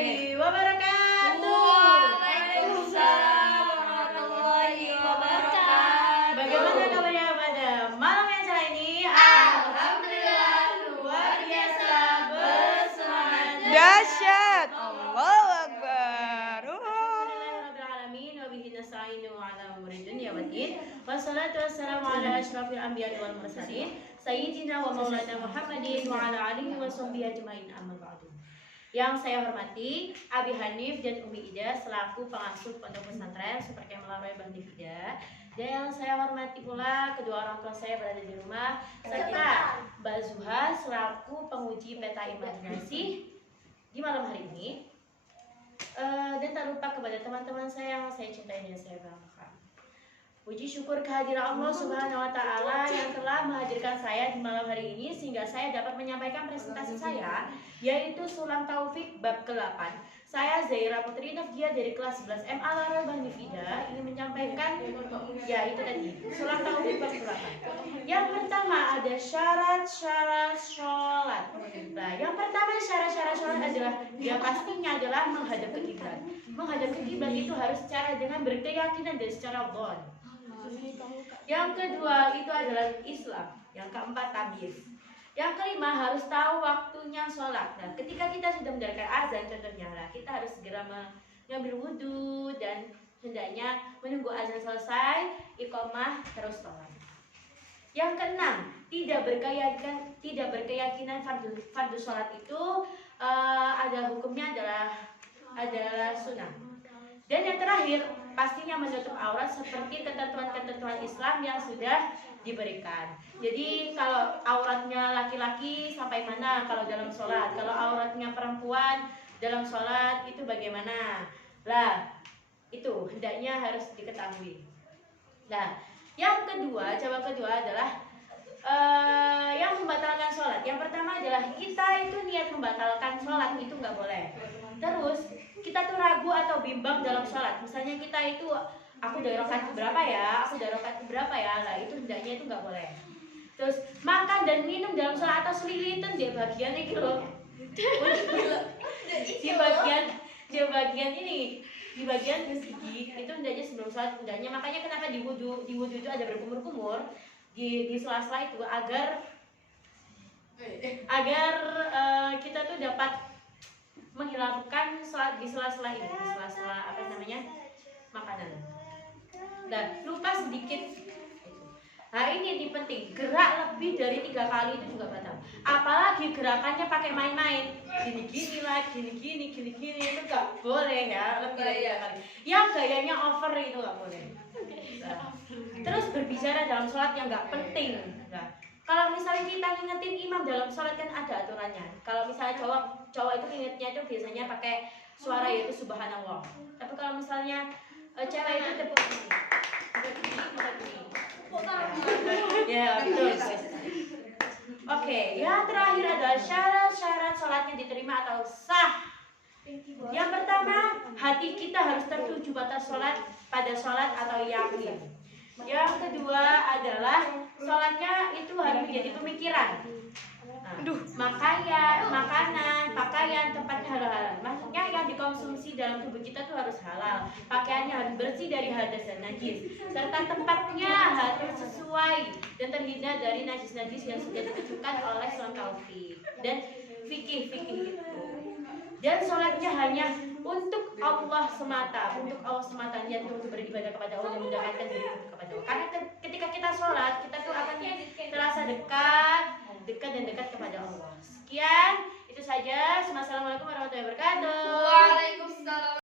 warahmatullahi wabarakatuh. Waalaikumsalam warahmatullahi wabarakatuh. Bagaimana kabarnya pada malam yang cerah ini? Alhamdulillah luar biasa bersemangat. Dahsyat. Allahu Akbar. Alhamdulillahirrahmanirrahim. Wabihi nasta'inu ala umuri dunya waddin. Wassalatu wassalamu ala asyrafil anbiya'i wal mursalin sayyidina wa maulana Muhammadin wa ala alihi wa sahbihi ajmain, amma ba'du. Yang saya hormati Abi Hanif dan Umi Ida selaku pengasuh Pondok Pesantren Super Kemala Bang Ida, dan yang saya hormati pula kedua orang tua saya berada di rumah, serta Mbak Zuha selaku penguji peta imajinasi di malam hari ini. Dan tak lupa kepada teman-teman saya yang saya cintai dan saya banggakan. Puji syukur kehadiran Allah Subhanahu wa Ta'ala yang telah menghadirkan saya di malam hari ini sehingga saya dapat menyampaikan presentasi saya, yaitu Sulam Taufik bab ke-8. Saya Zaira Putri Nafdia dari kelas 11 M Al-Arab Bang Nifida ingin menyampaikan, ya itu tadi, Sulam Taufik bab ke-8. Yang pertama ada syarat-syarat sholat. Nah, yang pertama syarat-syarat sholat adalah ya pastinya adalah menghadap ke kiblat. Menghadap ke kiblat itu harus secara dengan berkeyakinan dan secara dhon. Yang kedua itu adalah Islam. Yang keempat tamyiz. Yang kelima harus tahu waktunya sholat. Nah, ketika kita sudah mendengarkan azan contohnya, nah, kita harus segera mengambil wudhu dan hendaknya menunggu azan selesai, iqamah terus sholat. Yang keenam, tidak berkeyakinan fardu sholat itu ada hukumnya adalah sunnah. Dan yang terakhir, pastinya menutup aurat seperti ketentuan-ketentuan Islam yang sudah diberikan. Jadi kalau auratnya laki-laki sampai mana kalau dalam sholat, kalau auratnya perempuan dalam sholat itu bagaimana? Lah, itu hendaknya harus diketahui. Nah, yang kedua, cabang kedua adalah yang membatalkan sholat. Yang pertama adalah kita itu niat membatalkan sholat itu nggak boleh. Terus kita tuh ragu atau bimbang dalam sholat. Misalnya kita itu aku udah rakaat berapa ya, lah itu hendaknya itu nggak boleh. Terus makan dan minum dalam sholat atau selilitan di bagian ini loh. di bagian gigi itu hendaknya sebelum sholat hendaknya. Makanya kenapa di wudhu itu ada berkumur-kumur di sela-sela itu agar kita tuh dapat menghilangkan sholat di sela-sela ini, di sela-sela makanan. Dan lupa sedikit. Nah ini penting, gerak lebih dari 3 kali itu juga batal. Apalagi gerakannya pakai main-main, gini-gini lah, gini-gini itu nggak boleh ya, lebih dari 3 kali. Yang gayanya over itu nggak boleh. Nah, terus berbicara dalam sholat yang nggak penting. Nah, kalau misalnya kita ngingetin imam dalam sholat kan ada aturannya. Kalau misalnya cowok itu ingetnya itu biasanya pakai suara yaitu subhanallah. Tapi kalau misalnya cewek itu tepuk ini. Ya betul. Oke, yang terakhir adalah syarat-syarat sholatnya diterima atau sah. Yang pertama, hati kita harus tertuju pada sholat atau yakin. Yang kedua adalah sholatnya itu harus menjadi pemikiran. Makanan, pakaian, tempatnya halal. Maksudnya yang dikonsumsi dalam tubuh kita tuh harus halal. Pakaiannya harus bersih dari hadas dan najis. Serta tempatnya harus sesuai dan terhindar dari najis-najis yang sudah ditentukan oleh Sulam Taufik dan fikih itu. Dan sholatnya hanya untuk Allah semata, niat untuk beribadah kepada Allah dan mendekatkan diri kepada Allah. Karena ketika kita sholat, kita tuh akan terasa dekat kepada Allah. Sekian, itu saja. Assalamualaikum warahmatullahi wabarakatuh.